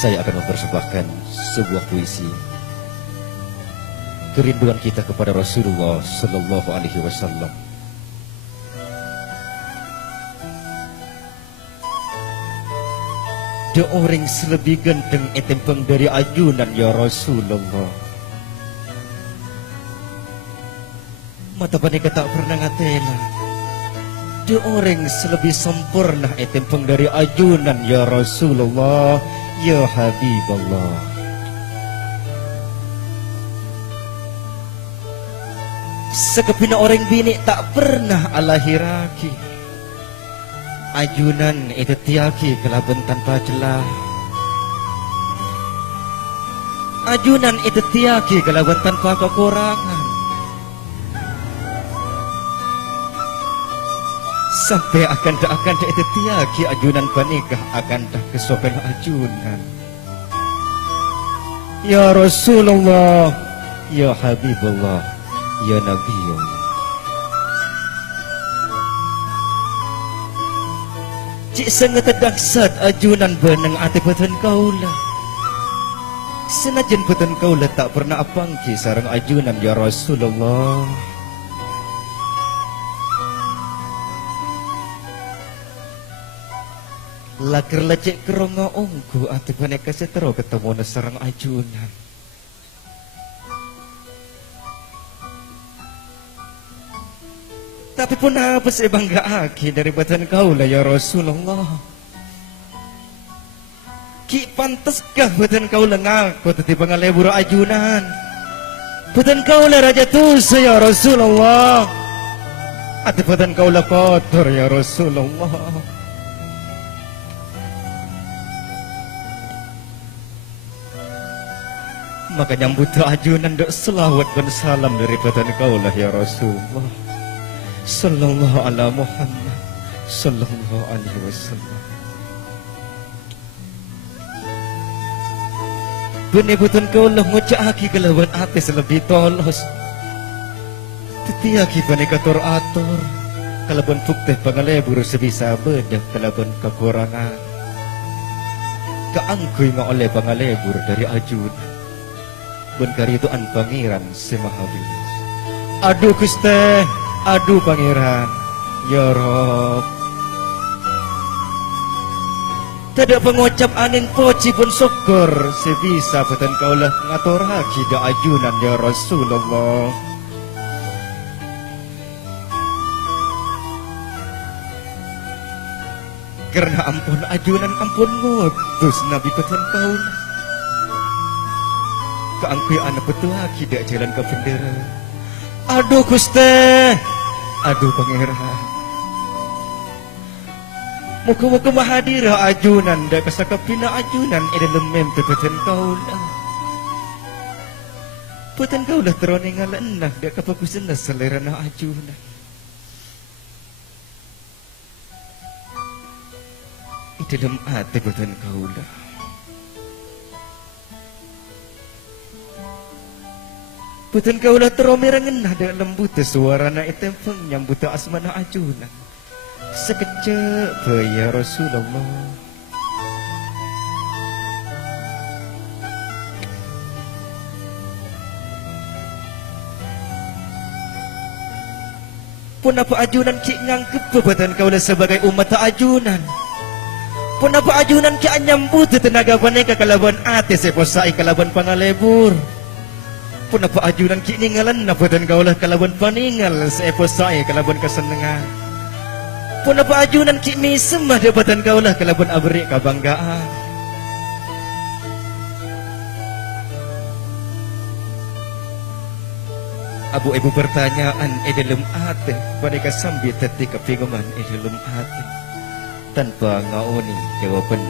saya akan mempersembahkan sebuah puisi kerinduan kita kepada Rasulullah sallallahu alaihi wasallam. De orang selebih ganteng etempeng dari ajunan ya Rasulullah. Mata panika tak pernah ngatela. De orang selebih sempurna etempeng dari ajunan ya Rasulullah, ya Habiballah. Sekepina orang bini tak pernah alahiraki. Ajunan itu tiaki kelaban tanpa celah. Ajunan itu tiaki kelaban tanpa kekurangan. Sampai akan itu tiaki ajunan panikah akan dah kesopan ajunan. Ya Rasulullah, ya Habibullah, ya Nabiullah. Cik sangat dahsyat ajunan benang ati peten kaulah. Senajan peten kaulah tak pernah apangki sarang ajunan ya Rasulullah. Lakir lecek keronga ongku ati paneka setero ketemu na sarang ajunan. Tapi pun apa saya bangga aki dari batan kaulah ya Rasulullah. Ki pantaskah batan kaulah ngaku teti pangalebur ajunan. Batan kaulah raja tusa ya Rasulullah. Ati batan kaulah kotor ya Rasulullah. Maka nyambut ajunan dok selawat dan salam dari batan kaulah ya Rasulullah. Sallallahu ala Muhammad sallallahu alaihi wasallam. Benebutan kaulah ngocaki kelawan atis lebih tolos. Tetiaki panekator ator kalaban fukteh pangalebur sebisa bedah kalaban kekurangan. Kaangkuy nga oleh pangalebur dari ajun. Ben karituan pangeran semahabis. Aduh Gusti, aduh pangeran, ya Rob. Tidak pengucap angin poci pun syukur sebisa peten kaulah ngatur haki da ajunan ya Rasulullah. Karena ampun ajunan ampun ngutus Nabi peten kaulah. Keangkuy anak betul haki da jalan ke bendera. Aduh Gusti, aduh pangeran. Muka-muka mahadira ajunan da kasakapina ajunan dalam mimpi peten kaulah. Peten kaulah teroning ngalanah da kapagusan na selera na ajunan. Dalam hati peten kaulah. Peten kaulah teromerangan ada lembuta suarana itempeng nyambuta asmana ajunan. Sekejap ya Rasulullah. Pun apa ajunan ki ngangkep peten kaulah sebagai umat ajunan. Pun apa ajunan ki nyambut tenaga paneka kalaban ate seposai kalaban pangalebur. Pun apa ajunan ki ningalan na peten kaulah kalaban paningal seposai kalaban kesenengan. Pun apa ajunan ki misem ada peten kaulah kalaban abri kabanggaan. Abu ibu pertanyaan dalam hati paneka sambil teti kepinguman dalam hati. Tanpa ngauni jawaban.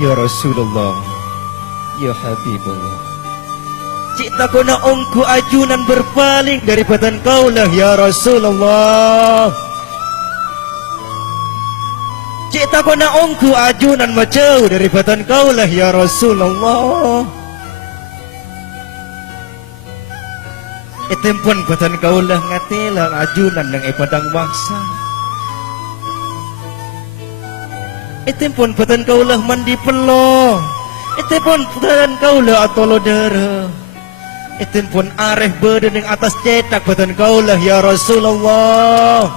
Ya Rasulullah, ya Habibullah. Cik takuna ongku ajunan berpaling dari batan kaulah ya Rasulullah. Cik takuna ongku ajunan majauh dari batan kaulah ya Rasulullah. Itempon batan kaulah ngatelang ajunan ng ipadang maksa. Itempon batan kaulah mandi pelo. Itu pun putan kaulah atau lodara. Itu pun arif berada yang atas cetak putan kaulah ya Rasulullah.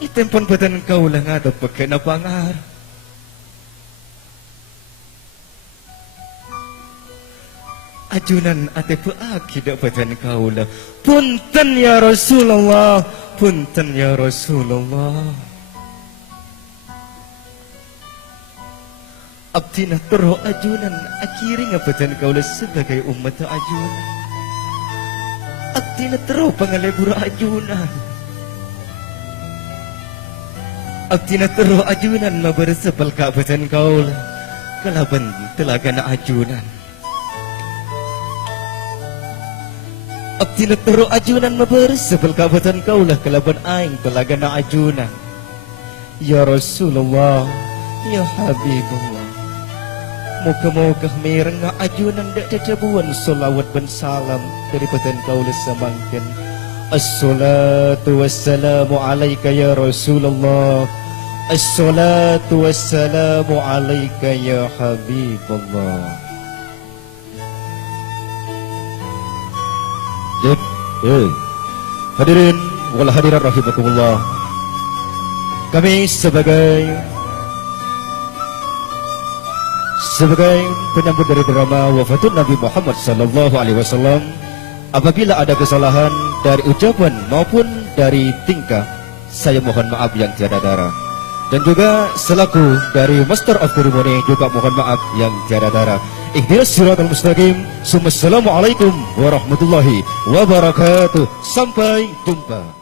Itu pun putan kaulah ngada pakai napangar. Ajunan ate paaki dak putan kaulah. Punten ya Rasulullah. Punten ya Rasulullah. Abdina terho ajunan akhirnya putan kaulah sebagai umat ajunan. Abdina terho pangalebur ajunan. Abdina terho ajunan mabersepal ka putan kaulah kalaban telaga na ajunan. Abdina terho ajunan mabersepal ka putan kaulah kalaban aing telaga na ajunan. Ya Rasulullah, ya Habibullah. Moga-moga mereng ajunan dak cacabuan solawat dan salam dari putan kaulah samangken. Assalatu wassalamu alaika ya Rasulullah. Assalatu wassalamu alaika ya Habibullah. Hadirin wal hadirat rahimakumullah. Kami sebagai penyambut dari drama wafatun Nabi Muhammad sallallahu alaihi wasallam, apabila ada kesalahan dari ucapan maupun dari tingkah, saya mohon maaf yang tiada darah. Dan juga selaku dari Master of Ceremony juga mohon maaf yang tiada darah. Ihdinas siratal mustaqim. Assalamualaikum warahmatullahi wabarakatuh. Sampai jumpa.